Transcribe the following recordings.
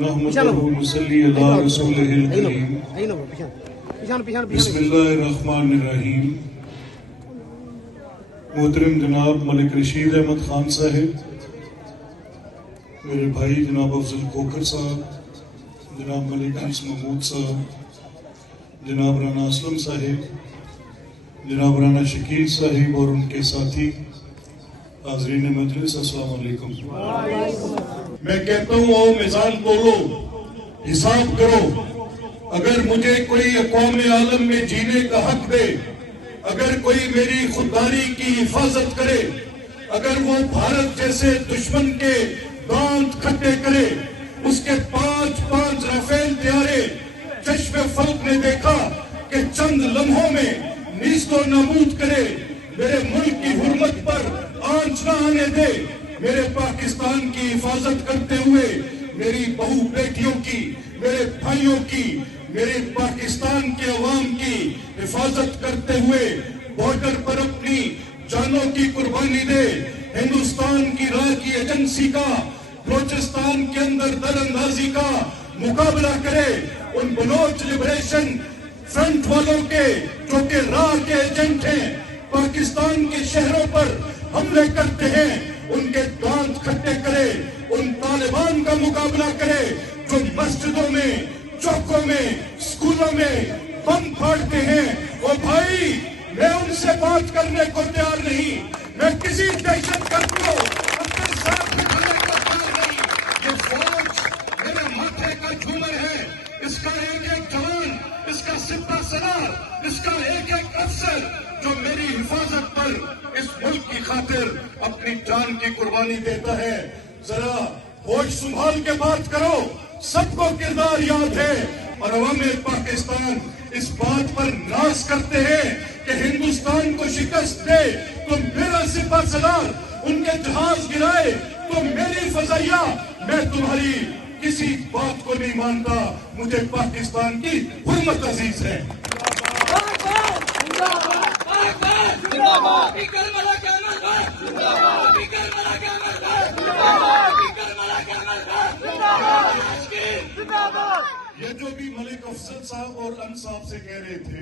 نحمده ونصلي على رسوله الكريم بسم اللہ الرحمن الرحیم. محترم جناب ملک رشید احمد خان صاحب، میرے بھائی جناب افضل کھوکھر صاحب، جناب ملک انس محمود صاحب، جناب رانا اسلم صاحب، جناب رانا شکیل صاحب اور ان کے ساتھی، حاضرین مجلس، السلام علیکم. میں کہتا ہوں او میزان تولو، حساب کرو. اگر مجھے کوئی اقوام عالم میں جینے کا حق دے، اگر کوئی میری خودداری کی حفاظت کرے، اگر وہ بھارت جیسے دشمن کے دانت کھٹے کرے، اس کے 5 رافیل طیارے چشم فلک نے دیکھا کہ چند لمحوں میں نیست و نابود کرے، میرے ملک کی حرمت پر آنچ نہ آنے دے، میرے پاکستان کی حفاظت کرتے ہوئے، میری بہو بیٹیوں کی، میرے بھائیوں کی، میرے پاکستان کے عوام کی حفاظت کرتے ہوئے بارڈر پر اپنی جانوں کی قربانی دے، ہندوستان کی راہ کی ایجنسی کا بلوچستان کے اندر در اندازی کا مقابلہ کرے، ان بلوچ لبریشن فرنٹ والوں کے جو کہ راہ کے ایجنٹ ہیں، پاکستان کے شہروں پر حملے کرتے ہیں، ان کے دانت کھٹے کرے، ان طالبان کا مقابلہ کرے جو مسجدوں میں، چوکوں میں، اسکولوں میں بم پھاڑتے ہیں. او بھائی، میں ان سے بات کرنے کو تیار نہیں، میں کسی دہشت گرد کو اپنے ساتھ بٹھانے کو تیار نہیں. یہ فوج میرے ماتھے کا جھومر ہے، اس کا ایک ایک جوان، اس کا سپہ سالار، اس کا ایک ایک افسر جو میری حفاظت پر اس ملک کی خاطر اپنی جان کی قربانی دیتا ہے. ذرا ہوش سنبھال کے بات کرو. سب کو کردار یاد ہے اور عوام پاکستان اس بات پر ناز کرتے ہیں کہ ہندوستان کو شکست دے تو میرا سپہ سالار ان کے جہاز گرائے تو میری فضائیہ. میں تمہاری کسی بات کو نہیں مانتا، مجھے پاکستان کی حرمت عزیز ہے. یہ جو بھی ملک افضل صاحب اور انس صاحب سے کہہ رہے تھے،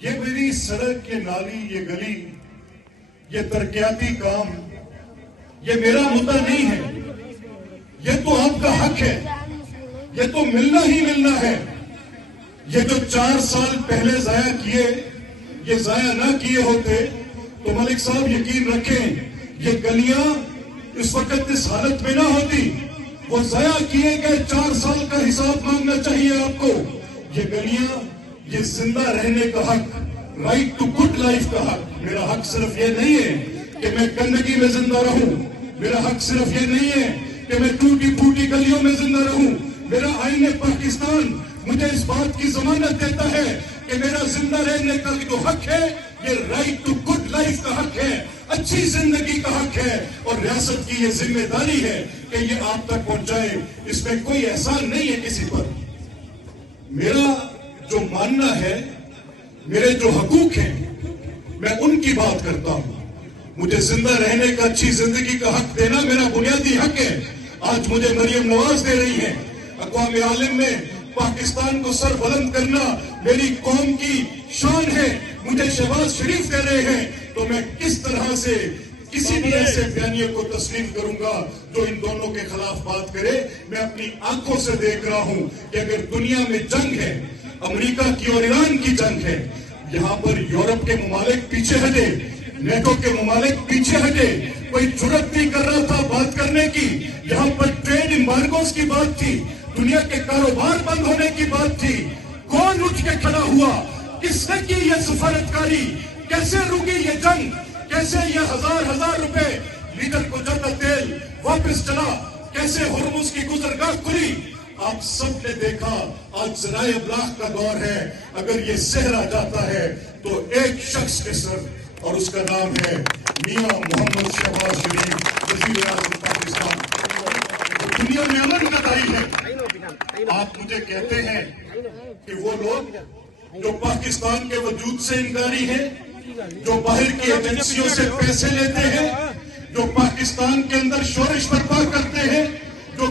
یہ میری سڑک، یہ نالی، یہ گلی، یہ ترقیاتی کام، یہ میرا مدعا نہیں ہے. یہ تو آپ کا حق ہے، یہ تو ملنا ہی ملنا ہے. یہ جو 4 سال پہلے ضائع کیے، یہ ضائع نہ کیے ہوتے تو ملک صاحب یقین رکھیں یہ گلیاں اس وقت اس حالت میں نہ ہوتی. وہ ضائع کیے گئے 4 سال کا حساب مانگنا چاہیے آپ کو. یہ گلیاں، یہ زندہ رہنے کا حق، رائٹ ٹو گڈ لائف کا حق. میرا حق صرف یہ نہیں ہے کہ میں گندگی میں زندہ رہوں، میرا حق صرف یہ نہیں ہے کہ میں ٹوٹی پھوٹی گلیوں میں زندہ رہوں. میرا آئین پاکستان مجھے اس بات کی ضمانت دیتا ہے کہ میرا زندہ رہنے کا جو حق ہے، یہ رائٹ ٹو گڈ لائف کا حق ہے، اچھی زندگی کا حق ہے، اور ریاست کی یہ ذمہ داری ہے کہ یہ آپ تک پہنچائے. اس میں کوئی احسان نہیں ہے کسی پر. میرا جو ماننا ہے، میرے جو حقوق ہیں، میں ان کی بات کرتا ہوں. مجھے زندہ رہنے کا، اچھی زندگی کا حق دینا میرا بنیادی حق ہے. آج مجھے مریم نواز دے رہی ہے. اقوام عالم میں پاکستان کو سر بلند کرنا میری قوم کی شان ہے. مجھے شہباز شریف دے رہے ہیں تو میں کس طرح سے کسی بھی ایسے بیانیے کو تسلیم کروں گا جو ان دونوں کے خلاف بات کرے. میں اپنی آنکھوں سے دیکھ رہا ہوں کہ اگر دنیا میں جنگ ہے، امریکہ کی اور ایران کی جنگ ہے، یہاں پر یورپ کے ممالک پیچھے ہٹے، نیٹو کے ممالک پیچھے ہٹے، کوئی جرات نہیں کر رہا تھا بات کرنے کی. یہاں پر ٹریڈ امبارگوز کی بات تھی، دنیا کے کاروبار بند ہونے کی بات تھی. کون اٹھ کے کھڑا ہوا؟ کس نے کی یہ سفارتکاری؟ کیسے رکی یہ جنگ؟ کیسے یہ ہزار روپے لیٹر کو جاتا تیل واپس چلا؟ کیسے ہرمز کی گزرگاہ کھلی؟ آپ سب نے دیکھا. آج ذرائع ابلاغ کا دور ہے. اگر یہ زہر آ جاتا ہے تو ایک شخص کے سر، اور اس کا نام ہے میاں محمد شہباز شریف، وزیر اعظم پاکستان. دنیا میں امن کا دائی ہے. آپ مجھے کہتے ہیں کہ وہ لوگ جو پاکستان کے وجود سے انکاری ہیں، جو باہر کی ایجنسیوں سے پیسے لیتے ہیں، جو پاکستان کے اندر شورش برپا کرتے ہیں، جو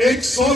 100